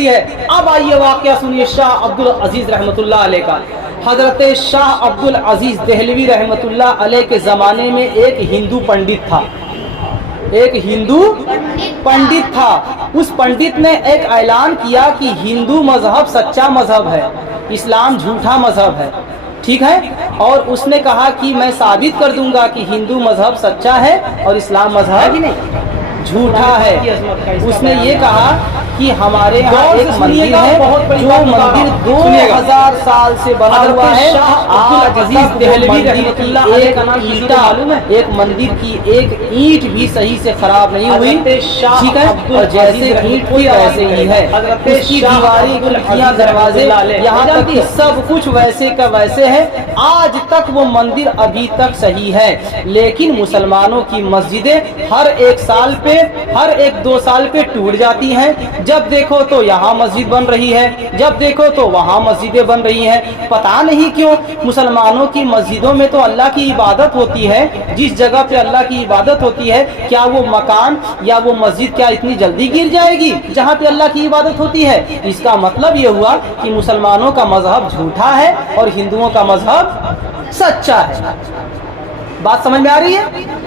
सकती है। अब आइए वाकया सुनिए शाह अब्दुल अजीज रहमतुल्लाह अलैह का। हजरत शाह अब्दुल अजीज देहलवी रहमतुल्लाह अलैह के ज़माने में एक हिंदू पंडित था, एक हिंदू पंडित था। उस पंडित ने एक ऐलान किया कि हिंदू मजहब सच्चा मजहब है, इस्लाम झूठा मजहब है, ठीक है। और उसने कहा कि मैं साबित कर दूंगा कि हिंदू मजहब सच्चा है और इस्लाम मजहब झूठा है। उसने ये कहा कि हमारे यहाँ एक मंदिर है, जो मंदिर 2000 साल से बना हुआ है। आज तक देहलवी रहमतुल्लाह अलैह का नाम ईटा, एक मंदिर की एक ईंट भी सही से खराब नहीं हुई, ठीक है। और जैसे ईंट थी वैसे ही है, उसकी दीवारें, खिड़कियां, दरवाजे, यहाँ तक कि सब कुछ वैसे का वैसे है। आज तक वो मंदिर अभी तक सही है। लेकिन मुसलमानों की मस्जिदें हर एक साल पे, हर एक 2 साल पे टूट जाती हैं। जब देखो तो यहाँ मस्जिद बन रही है, जब देखो तो वहाँ मस्जिदें बन रही हैं। पता नहीं क्यों मुसलमानों की मस्जिदों में तो अल्लाह की इबादत होती है। जिस जगह पे अल्लाह की इबादत होती है, क्या वो मकान या वो मस्जिद क्या इतनी जल्दी गिर जाएगी जहाँ पे अल्लाह की इबादत होती है? इसका मतलब ये हुआ कि मुसलमानों का मजहब झूठा है और हिंदुओं का मजहब सच्चा है। बात समझ में आ रही है?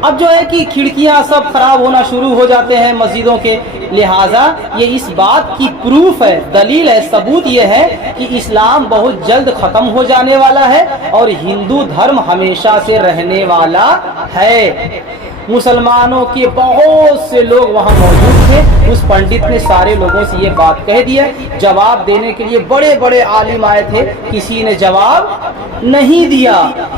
अब जो है कि खिड़कियां सब खराब होना शुरू हो जाते हैं मस्जिदों के, लिहाजा ये इस बात की प्रूफ है, दलील है, सबूत ये है कि इस्लाम बहुत जल्द खत्म हो जाने वाला है और हिंदू धर्म हमेशा से रहने वाला है। मुसलमानों के बहुत से लोग वहाँ मौजूद थे। उस पंडित ने सारे लोगों से ये बात कह दिया। जवाब देने के लिए बड़े बड़े आलिम आए थे, किसी ने जवाब नहीं दिया,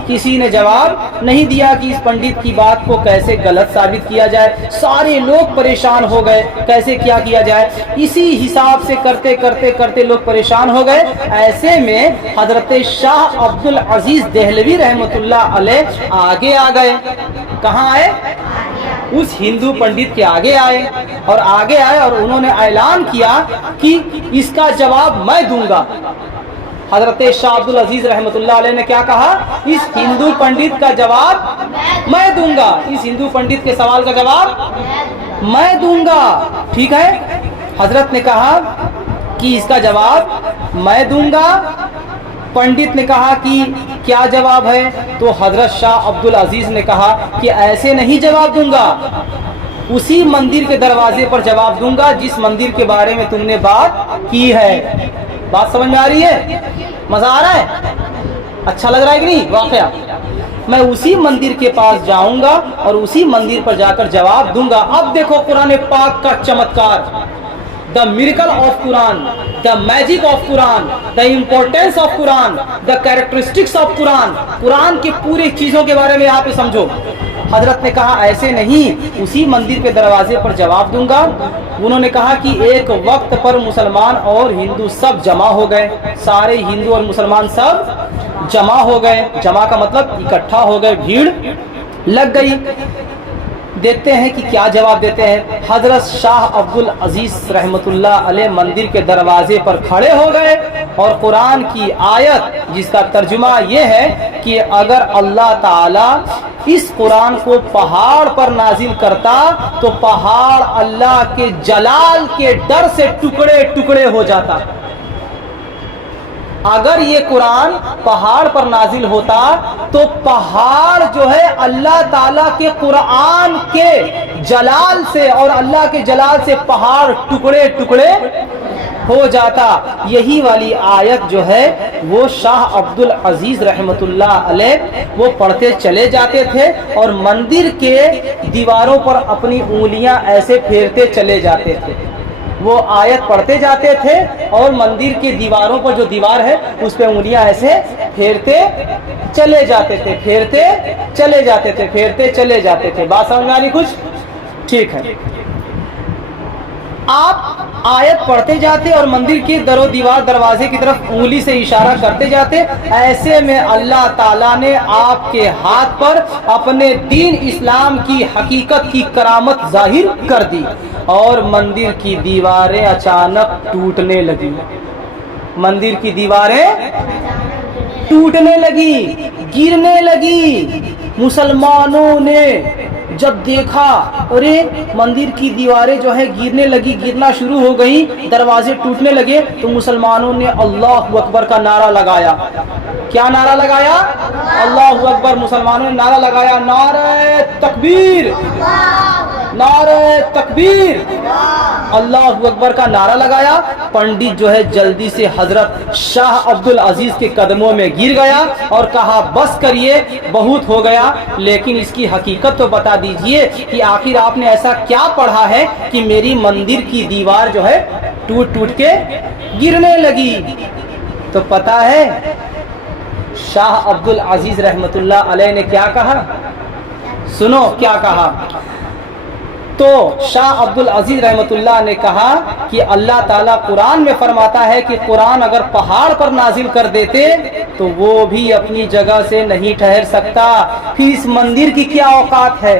किसी ने जवाब नहीं दिया कि इस पंडित की बात को कैसे गलत साबित किया जाए। सारे लोग परेशान हो गए, कैसे क्या किया जाए। इसी हिसाब से करते करते करते लोग परेशान हो गए। ऐसे में हजरत शाह अब्दुल अजीज देहलवी रहमतुल्लाह अलैह आगे आ गए। कहाँ आए? उस हिंदू पंडित के आगे आए, और आगे आए और उन्होंने ऐलान किया कि इसका जवाब मैं दूंगा। हजरत शाह अब्दुल अजीज रहमतुल्लाह अलैह ने क्या कहा? इस हिंदू पंडित का जवाब मैं दूंगा, इस हिंदू पंडित के सवाल का जवाब मैं दूंगा, ठीक है। हजरत ने कहा कि इसका जवाब मैं दूंगा। पंडित ने कहा कि क्या जवाब है? तो हजरत शाह अब्दुल अजीज ने कहा कि ऐसे नहीं जवाब दूंगा, उसी मंदिर के दरवाजे पर जवाब दूंगा जिस मंदिर के बारे में तुमने बात की है। बात समझ में आ रही है? मजा आ रहा है? अच्छा लग रहा है कि नहीं? वाकया मैं उसी मंदिर के पास जाऊंगा और उसी मंदिर पर जाकर जवाब दूंगा। अब देखो कुरान पाक का चमत्कार, the miracle of Quran, the magic of Quran, the importance of Quran, the characteristics of Quran। Quran की पूरी चीजों के बारे में यहाँ पे समझो। हजरत ने कहा ऐसे नहीं, उसी मंदिर के दरवाजे पर जवाब दूंगा। उन्होंने कहा कि एक वक्त पर मुसलमान और हिंदू सब जमा हो गए, सारे हिंदू और मुसलमान सब जमा हो गए। जमा का मतलब इकट्ठा हो गए, भीड़ लग गई। देखते हैं कि क्या जवाब देते हैं। हजरत शाह अब्दुल अजीज रहमतुल्लाह अलैह मंदिर के दरवाजे पर खड़े हो गए और कुरान की आयत जिसका तर्जुमा ये है कि अगर अल्लाह ताला इस कुरान को पहाड़ पर नाजिल करता तो पहाड़ अल्लाह के जलाल के डर से टुकड़े टुकड़े हो जाता। अगर ये कुरान पहाड़ पर नाजिल होता तो पहाड़ जो है अल्लाह ताला के कुरान के जलाल से और अल्लाह के जलाल से पहाड़ टुकड़े टुकड़े हो जाता। यही वाली आयत जो है वो शाह अब्दुल अजीज रहमतुल्लाह अलैह वो पढ़ते चले जाते थे और मंदिर के दीवारों पर अपनी उंगलियां ऐसे फेरते चले जाते थे। वो आयत पढ़ते जाते थे और मंदिर के दीवारों पर जो दीवार है उस पे उंगलियां ऐसे फेरते चले जाते थे, फेरते चले जाते थे, फेरते चले जाते थे। बात समझ में आ रही कुछ? ठीक है। आप आयत पढ़ते जाते और मंदिर के दरो दीवार दरवाजे की तरफ उंगली से इशारा करते जाते। ऐसे में अल्लाह ताला ने आपके हाथ पर अपने दीन इस्लाम की हकीकत की करामत जाहिर कर दी और मंदिर की दीवारें अचानक टूटने लगी। मंदिर की दीवारें टूटने लगी, गिरने लगी। मुसलमानों ने जब देखा अरे मंदिर की दीवारें जो है गिरना शुरू हो गई, दरवाजे टूटने लगे, तो मुसलमानों ने अल्लाह अकबर का नारा लगाया। क्या नारा लगाया? अल्लाह अकबर। मुसलमानों ने नारा लगाया, नारे तकबीर, नारे तकबीर, अल्लाह अकबर का नारा लगाया। पंडित जो है जल्दी से हजरत शाह अब्दुल अजीज के कदमों में गिर गया और कहा बस करिए, बहुत हो गया, लेकिन इसकी हकीकत तो बता दीजिए कि आखिर आपने ऐसा क्या पढ़ा है कि मेरी मंदिर की दीवार जो है टूट टूट के गिरने लगी। तो पता है शाह अब्दुल अजीज रहमतुल्लाह अलैह ने क्या कहा? सुनो क्या कहा। तो शाह अब्दुल अजीज रहमतुल्लाह ने कहा कि अल्लाह ताला कुरान में फरमाता है कि कुरान अगर पहाड़ पर नाजिल कर देते तो वो भी अपनी जगह से नहीं ठहर सकता। फिर इस मंदिर की क्या औकात है,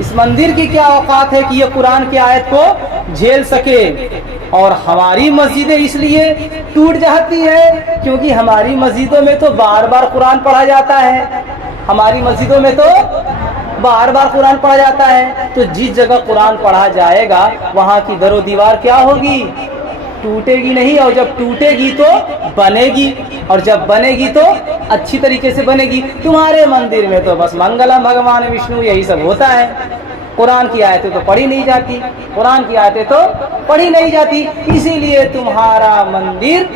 इस मंदिर की क्या औकात है कि ये कुरान की आयत को झेल सके। और हमारी मस्जिदें इसलिए टूट जाती है क्योंकि हमारी मस्जिदों में तो बार बार कुरान पढ़ा जाता है, हमारी मस्जिदों में तो बार बार कुरान पढ़ा जाता है। तो जिस जगह कुरान पढ़ा जाएगा वहाँ की दरो दीवार क्या होगी? टूटेगी नहीं, और जब टूटेगी तो बनेगी, और जब बनेगी तो अच्छी तरीके से बनेगी। तुम्हारे मंदिर में तो बस मंगलम भगवान विष्णु यही सब होता है, कुरान की आयतें तो पढ़ी नहीं जाती, कुरान की आयतें तो पढ़ी नहीं जाती, इसीलिए तुम्हारा मंदिर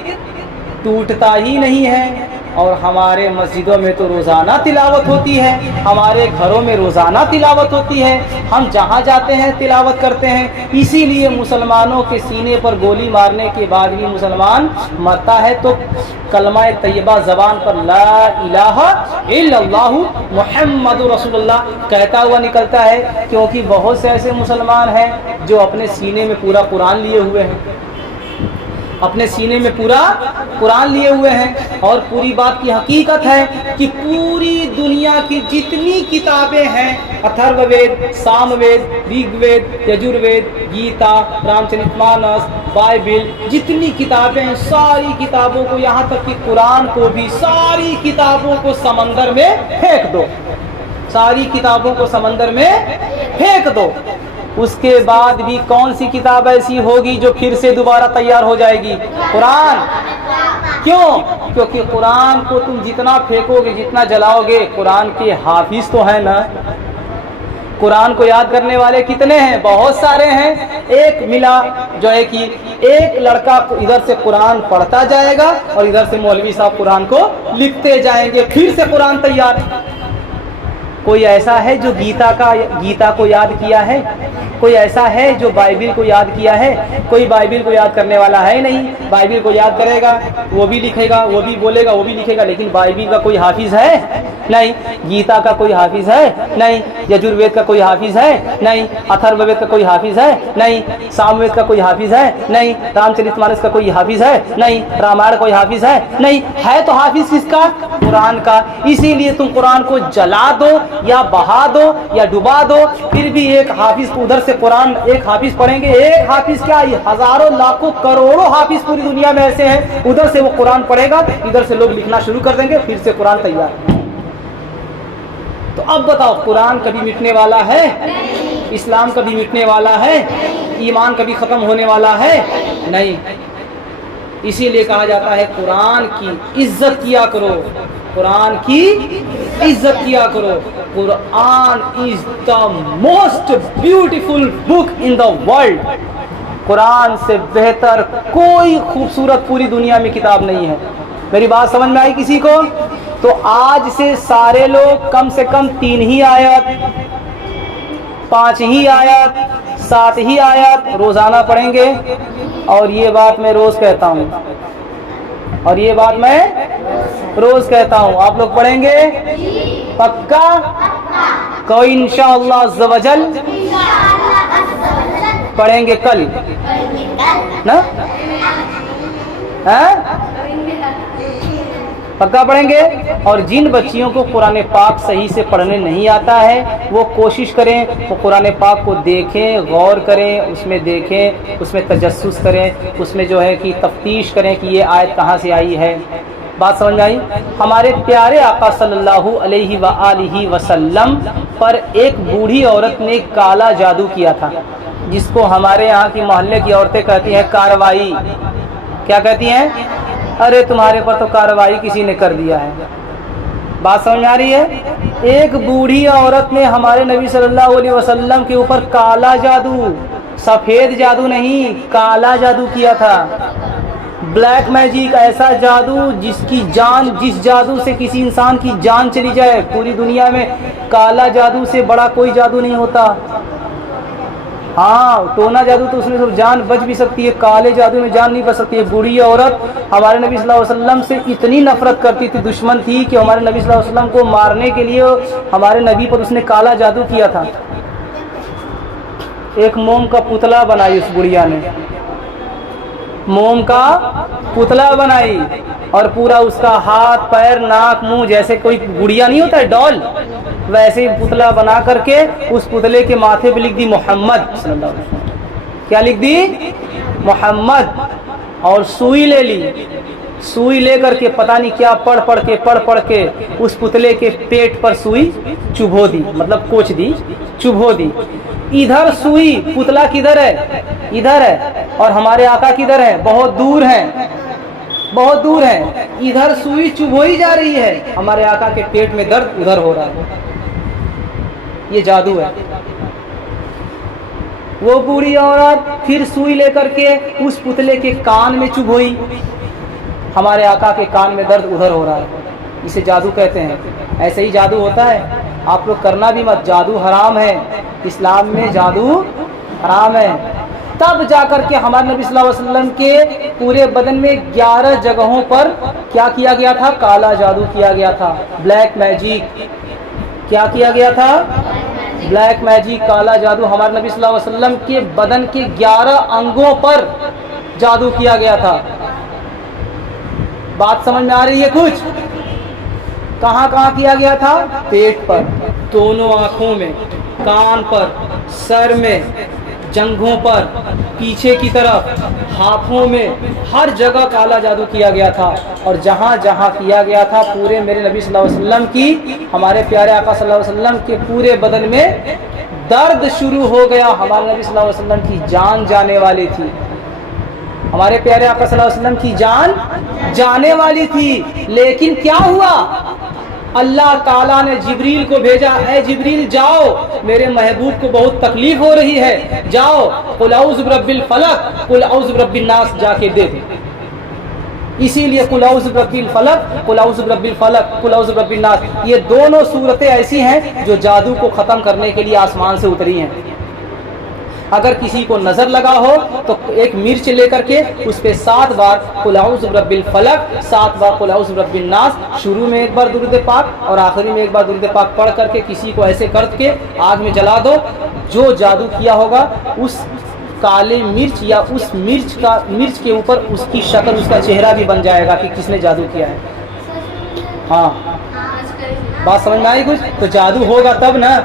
टूटता ही नहीं है। और हमारे मस्जिदों में तो रोज़ाना तिलावत होती है, हमारे घरों में रोज़ाना तिलावत होती है, हम जहाँ जाते हैं तिलावत करते हैं। इसीलिए मुसलमानों के सीने पर गोली मारने के बाद भी मुसलमान मरता है तो कलमा तैयबा ज़बान पर ला इलाहा इल्लल्लाहु मुहम्मदुर रसूलुल्लाह कहता हुआ निकलता है, क्योंकि बहुत से ऐसे मुसलमान हैं जो अपने सीने में पूरा कुरान लिए हुए हैं, अपने सीने में पूरा कुरान लिए हुए हैं। और पूरी बात की हकीकत है कि पूरी दुनिया की जितनी किताबें हैं, अथर्ववेद, सामवेद, ऋग्वेद, यजुर्वेद, गीता, रामचरितमानस, बाइबिल, जितनी किताबें हैं सारी किताबों को, यहाँ तक कि कुरान को भी, सारी किताबों को समंदर में फेंक दो, सारी किताबों को समंदर में फेंक दो। उसके बाद भी कौन सी किताब ऐसी होगी जो फिर से दोबारा तैयार हो जाएगी? कुरान। क्यों? क्योंकि कुरान को तुम जितना फेंकोगे, जितना जलाओगे, कुरान के हाफिज तो है ना, कुरान को याद करने वाले कितने हैं? बहुत सारे हैं। एक मिला जो है कि एक लड़का इधर से कुरान पढ़ता जाएगा और इधर से मौलवी साहब कुरान को लिखते जाएंगे, फिर से कुरान तैयार। कोई ऐसा है जो गीता को याद किया है? कोई ऐसा है जो बाइबिल को याद किया है? कोई बाइबिल को याद करने वाला है नहीं। बाइबिल को याद करेगा, वो भी लिखेगा, वो भी बोलेगा, वो भी लिखेगा, लेकिन बाइबिल का कोई हाफिज है? नहीं। गीता का कोई हाफिज है? नहीं। यजुर्वेद का कोई हाफिज है? नहीं। अथर्ववेद का कोई हाफिज है? नहीं। सामवेद का कोई हाफिज है? नहीं। रामचरितमानस का कोई हाफिज है? नहीं। रामायण कोई हाफिज है? नहीं। है तो हाफिज किसका? कुरान का। इसीलिए तुम कुरान को जला दो या बहा दो या डुबा दो, फिर भी एक हाफिज उधर से कुरान, एक हाफिज पढ़ेंगे। एक हाफिज क्या, ये हजारों लाखों करोड़ों हाफिज पूरी दुनिया में ऐसे हैं, उधर से वो कुरान पढ़ेगा, इधर से लोग लिखना शुरू कर देंगे, फिर से कुरान तैयार। तो अब बताओ, कुरान कभी मिटने वाला है? इस्लाम कभी मिटने वाला है? ईमान कभी खत्म होने वाला है? नहीं। इसीलिए कहा जाता है कुरान की इज्जत किया करो, कुरान की इज्जत किया करो। Quran is the most beautiful book in the world. Quran से बेहतर कोई खूबसूरत पूरी दुनिया में किताब नहीं है। मेरी बात समझ में आई किसी को? तो आज से सारे लोग कम से कम 3 ही आयत, 5 ही आयत, 7 ही आयत रोजाना पढ़ेंगे। और ये बात मैं रोज कहता हूँ, और ये बात मैं रोज कहता हूँ। आप लोग पढ़ेंगे? पक्का? कोई इंशाअल्लाह अज़्ज़ व जल पढ़ेंगे कल ना? है? पक्का पढ़ेंगे। और जिन बच्चियों को कुरान पाक सही से पढ़ने नहीं आता है, वो कोशिश करें, वो कुरान पाक को देखें, गौर करें, उसमें देखें, उसमें तजस्सुस करें, उसमें जो है कि तफ्तीश करें कि ये आयत कहाँ से आई है। बात समझ में आई? हमारे प्यारे आका सल्लल्लाहु अलैहि व आलिहि वसल्लम پر ایک بوڑھی عورت نے کالا جادو کیا تھا، جس کو ہمارے یہاں کی محلے کی عورتیں کہتی ہیں کاروائی۔ کیا کہتی ہیں؟ ارے تمہارے پر تو کاروائی کسی نے کر دیا ہے۔ بات سمجھ آ رہی ہے؟ ایک بوڑھی عورت نے ہمارے نبی صلی اللہ علیہ وسلم کے اوپر کالا جادو، سفید جادو نہیں، کالا جادو کیا تھا۔ بلیک میجک، ایسا جادو جس جادو سے کسی انسان کی جان چلی جائے۔ پوری دنیا میں کالا جادو سے بڑا کوئی جادو نہیں ہوتا۔ ہاں، ٹونا جادو تو اس میں صرف جان بچ بھی سکتی ہے، کالے جادو میں جان نہیں بچ سکتی ہے۔ بوڑھی عورت ہمارے نبی صلی اللہ علیہ وسلم سے اتنی نفرت کرتی تھی، دشمن تھی، کہ ہمارے نبی صلی اللہ علیہ وسلم کو مارنے کے لیے ہمارے نبی پر اس نے کالا جادو کیا تھا۔ ایک موم کا پتلا بنائی اس بڑھیا نے، موم کا پتلا بنائی، اور پورا اس کا ہاتھ پیر ناک منہ جیسے کوئی گڑیا نہیں ہوتا ہے ڈال، ویسے ہی پتلا بنا کر کے اس پتلے کے ماتھے پہ لکھ دی محمد صلی اللہ علیہ وسلم۔ کیا لکھ دی؟ محمد۔ اور سوئی لے لی، سوئی لے کر کے پتہ نہیں کیا پڑھ کے اس پتلے کے پیٹ پر سوئی چبھو دی، مطلب کوچ دی، چبھو دی۔ ادھر سوئی، پتلا کدھر ہے؟ ادھر ہے، اور ہمارے آقا کدھر ہے؟ بہت دور ہیں، بہت دور ہیں۔ ادھر سوئی چبھوئی جا رہی ہے، ہمارے آقا کے پیٹ میں درد ادھر ہو رہا ہے۔ یہ جادو ہے۔ وہ بوڑھی عورت پھر سوئی لے کر کے اس پتلے کے کان میں چبھوئی، ہمارے آقا کے کان میں درد ادھر ہو رہا ہے۔ اسے جادو کہتے ہیں۔ ایسے ہی جادو ہوتا ہے، آپ لوگ کرنا بھی مت، جادو حرام ہے، اسلام میں جادو حرام ہے۔ تب جا کر کے ہمارے نبی صلی اللہ علیہ وسلم کے پورے بدن میں 11 جگہوں پر کیا کیا گیا تھا؟ کالا جادو کیا گیا تھا، بلیک میجک۔ کیا کیا گیا تھا؟ بلیک میجک، کالا جادو۔ ہمارے نبی صلی اللہ علیہ وسلم کے بدن کے 11 انگوں پر جادو کیا گیا تھا۔ بات سمجھ میں آ رہی ہے کچھ؟ کہاں کہاں کیا گیا تھا؟ پیٹ پر، دونوں آنکھوں میں، کان پر، سر میں، جنگھوں پر، پیچھے کی طرف، ہاتھوں میں، ہر جگہ کالا جادو کیا گیا تھا۔ اور جہاں جہاں کیا گیا تھا، پورے میرے نبی صلی اللہ علیہ وسلم کی، ہمارے پیارے آقا صلی اللہ علیہ وسلم کے پورے بدن میں درد شروع ہو گیا۔ ہمارے نبی صلی اللہ علیہ وسلم کی جان جانے والی تھی، ہمارے پیارے آقا صلی اللہ علیہ وسلم کی جان جانے والی تھی۔ لیکن کیا ہوا؟ اللہ تعالیٰ نے جبریل کو بھیجا، اے جبریل جاؤ، میرے محبوب کو بہت تکلیف ہو رہی ہے، جاؤ قل اعوذ برب الفلق قل اعوذ برب الناس جا کے دے دے۔ اسی لیے قل اعوذ برب الفلق قل اعوذ برب الفلق قل اعوذ برب الناس، یہ دونوں صورتیں ایسی ہیں جو جادو کو ختم کرنے کے لیے آسمان سے اتری ہیں۔ اگر کسی کو نظر لگا ہو تو ایک مرچ لے کر کے اس پہ 7 بار قل اعوذ برب الفلق، 7 بار قل اعوذ برب الناس، شروع میں ایک بار درود پاک اور آخری میں ایک بار درود پاک پڑھ کر کے کسی کو ایسے کر کے آگ میں جلا دو۔ جو جادو کیا ہوگا اس کالے مرچ یا اس مرچ کے اوپر اس کی شکل، اس کا چہرہ بھی بن جائے گا کہ کس نے جادو کیا ہے۔ ہاں، بات سمجھ میں آئی کچھ؟ تو جادو ہوگا تب نا،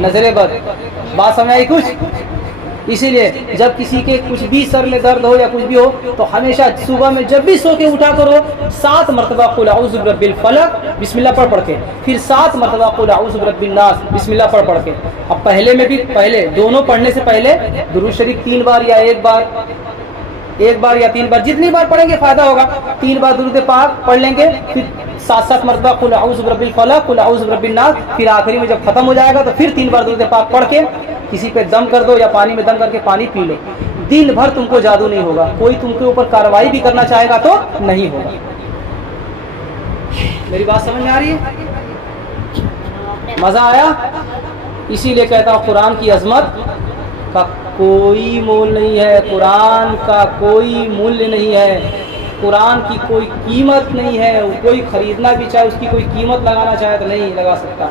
نظر بد۔ بات سمجھ آئی کچھ؟ اسی لیے جب کسی کے کچھ بھی سر میں درد ہو یا کچھ بھی ہو تو ہمیشہ صبح میں جب بھی سو کے اٹھا کرو 7 مرتبہ قل اعوذ برب الفلق بسم اللہ پڑھ کے، پھر 7 مرتبہ قل اعوذ برب الناس بسم اللہ پڑھ کے۔ اب پہلے میں بھی، پہلے دونوں پڑھنے سے پہلے درود شریف 3 بار یا ایک بار یا 3 بار، جتنی بار پڑھیں گے فائدہ ہوگا۔ 3 بار درود پاک پڑھ لیں گے، پھر 7 مرتبہ قل اعوذ برب الفلق قل اعوذ برب الناس، پھر آخری میں جب ختم ہو جائے گا تو پھر 3 بار درود پاک پڑھ کے کسی پہ دم کر دو یا پانی میں دم کر کے پانی پی لو۔ دن بھر تم کو جادو نہیں ہوگا، کوئی تم کے اوپر کارروائی بھی کرنا چاہے گا تو نہیں ہوگا۔ میری بات سمجھ میں آ رہی ہے؟ مزہ آیا؟ اسی لیے کہتا ہوں قرآن کی عظمت کا کوئی مول نہیں ہے، قرآن کا کوئی مولیہ نہیں ہے، قرآن کی کوئی قیمت نہیں ہے۔ کوئی خریدنا بھی چاہے، اس کی کوئی قیمت لگانا چاہے تو نہیں لگا سکتا۔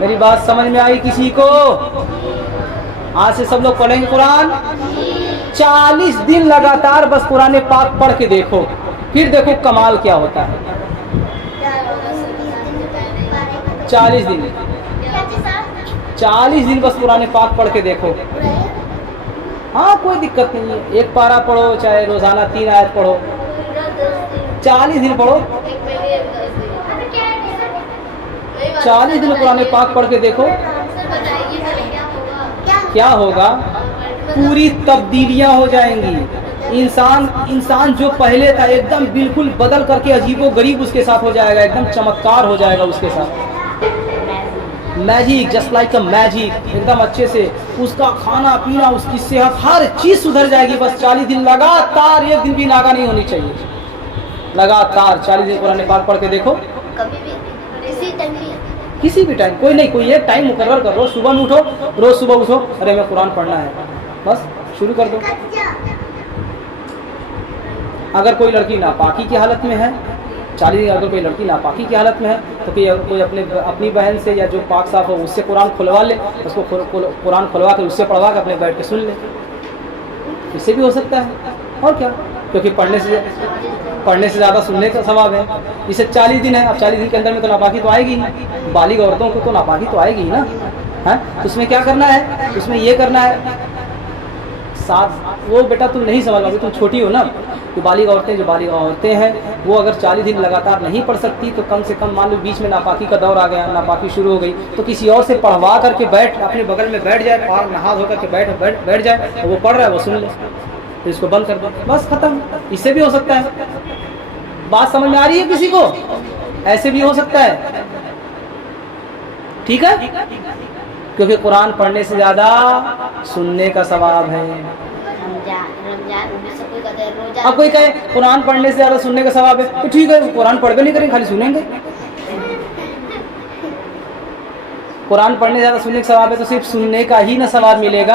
میری بات سمجھ میں آئی کسی کو؟ آج سے سب لوگ پڑھیں گے قرآن 40 دن لگاتار، بس قرآن پاک پڑھ کے دیکھو، پھر دیکھو کمال کیا ہوتا ہے۔ 40 دن بس قرآن پاک پڑھ کے دیکھو۔ ہاں کوئی دقت نہیں ہے، ایک پارہ پڑھو، چاہے روزانہ 3 آیت پڑھو، 40 دن پڑھو۔ 40 दिन قرآن پاک پڑھ کے دیکھو کیا ہوگا. پوری تبدیلیاں ہو جائیں گی. انسان جو پہلے تھا ایک دم بالکل بدل کر کے عجیب و غریب اس کے ساتھ ہو جائے گا, ایک دم چمتکار ہو جائے گا اس کے ساتھ. Magic, just like a magic, ایک دم اچھے سے اس کا کھانا پینا, اس کی صحت, ہر چیز سدھر جائے گی. بس 40 دن لگاتار, ایک دن بھی ناگا نہیں ہونی چاہیے. لگاتار 40 دن قرآن پاک پڑھ کے دیکھو. کسی بھی ٹائم, کوئی نہیں, کوئی ایک ٹائم مقرر کر. روز صبح میں اٹھو, روز صبح اٹھو, ارے میں قرآن پڑھنا ہے, بس شروع کر دو. اگر کوئی لڑکی ناپاکی کی حالت میں ہے, 40 اگر کوئی لڑکی ناپاکی کی حالت میں ہے تو کوئی اپنی بہن سے یا جو پاک صاف ہو اس سے قرآن کھلوا لے, اس کو قرآن کھلوا کے اس سے پڑھوا کے اپنے بیٹھ کے سن لے. اس سے بھی ہو سکتا ہے. اور کیا, کیونکہ پڑھنے سے زیادہ سننے کا ثواب ہے. اسے 40 دن ہے, اب 40 دن کے اندر میں تو ناپاکی تو آئے گی, بالغ عورتوں کو تو ناپاکی تو آئے گی نا. تو اس میں کیا کرنا ہے, اس میں یہ کرنا ہے, ساتھ وہ بیٹا تم نہیں سمجھ پاؤ, تم چھوٹی ہو نا. جو بالغ عورتیں ہیں وہ اگر 40 دن لگاتار نہیں پڑھ سکتی تو کم سے کم مان لو بیچ میں ناپاکی کا دور آ گیا, ناپاکی شروع ہو گئی, تو کسی اور سے پڑھوا کر کے اپنے بغل میں بیٹھ جائے, پاک نہا دھو کر کے بیٹھ جائے, اور وہ پڑھ رہا ہے وہ سن لے, تو اس کو بند کر دو, بس ختم. اس سے بھی ہو سکتا ہے. بات سمجھ میں آ رہی ہے کسی کو؟ ایسے بھی ہو سکتا ہے. ٹھیک ہے, کیونکہ قرآن پڑھنے سے زیادہ سننے کا ثواب ہے. اب کوئی کہے قرآن پڑھنے سے زیادہ سننے کا ثواب ہے, تو ٹھیک ہے, قرآن پڑھ بھی نہیں کریں, خالی سنیں گے. قرآن پڑھنے سے زیادہ سننے کا ثواب ہے تو صرف سننے کا ہی نہ ثواب ملے گا,